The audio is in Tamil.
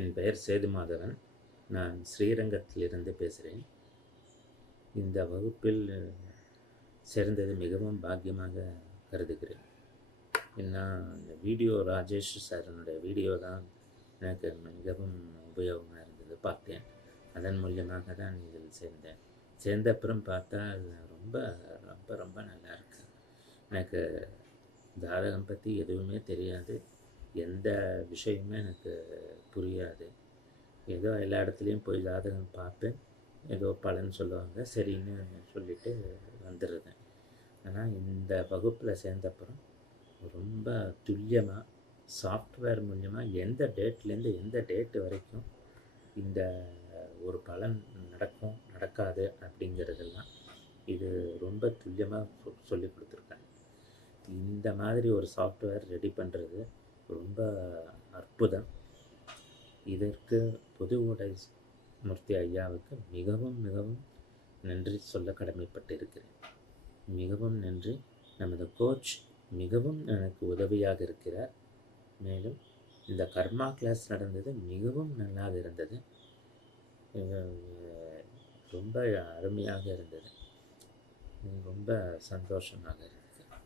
என் பெயர் சேது மாதவன் நான் ஸ்ரீரங்கத்திலிருந்து பேசுகிறேன் இந்த வகுப்பில் சேர்ந்தது மிகவும் பாக்கியமாக கருதுகிறேன். ஏன்னா இந்த வீடியோ ராஜேஷ் சாரனுடைய வீடியோ தான் எனக்கு மிகவும் உபயோகமாக இருந்தது பார்த்தேன். அதன் மூலியமாக தான் இதில் சேர்ந்தேன். சேர்ந்த அப்புறம் பார்த்தா அது ரொம்ப ரொம்ப ரொம்ப நல்லா இருக்கு. எனக்கு ஜாதகம் பற்றி எதுவுமே தெரியாது. எந்த விஷயமுமே எனக்கு புரியாது. ஏதோ எல்லா இடத்துலையும் போய் ஜாதகம் பார்ப்பேன் ஏதோ பலன் சொல்லுவாங்க. சரின்னு சொல்லிவிட்டு வந்துடுறேன் ஆனால் இந்த வகுப்பில் சேர்ந்தப்புறம் ரொம்ப துல்லியமாக சாஃப்ட்வேர் மூலயமா எந்த டேட்லேருந்து எந்த டேட்டு வரைக்கும் இந்த ஒரு பலன் நடக்கும் நடக்காது அப்படிங்கிறதெல்லாம் இது ரொம்ப துல்லியமாக சொல்லி கொடுத்துருக்காங்க. இந்த மாதிரி ஒரு சாஃப்ட்வேர் ரெடி பண்ணுறது ரொம்ப அற்புதம். இதற்கு பொது உடை மூர்த்தி ஐயாவுக்கு மிகவும் மிகவும் நன்றி சொல்ல கடமைப்பட்டிருக்கிறேன். மிகவும் நன்றி. நமது கோச் மிகவும் எனக்கு உதவியாக இருக்கிறார். மேலும் இந்த கர்மா கிளாஸ் நடந்தது மிகவும் நல்லாக இருந்தது. ரொம்ப அருமையாக இருந்தது. ரொம்ப சந்தோஷமாக இருந்தது.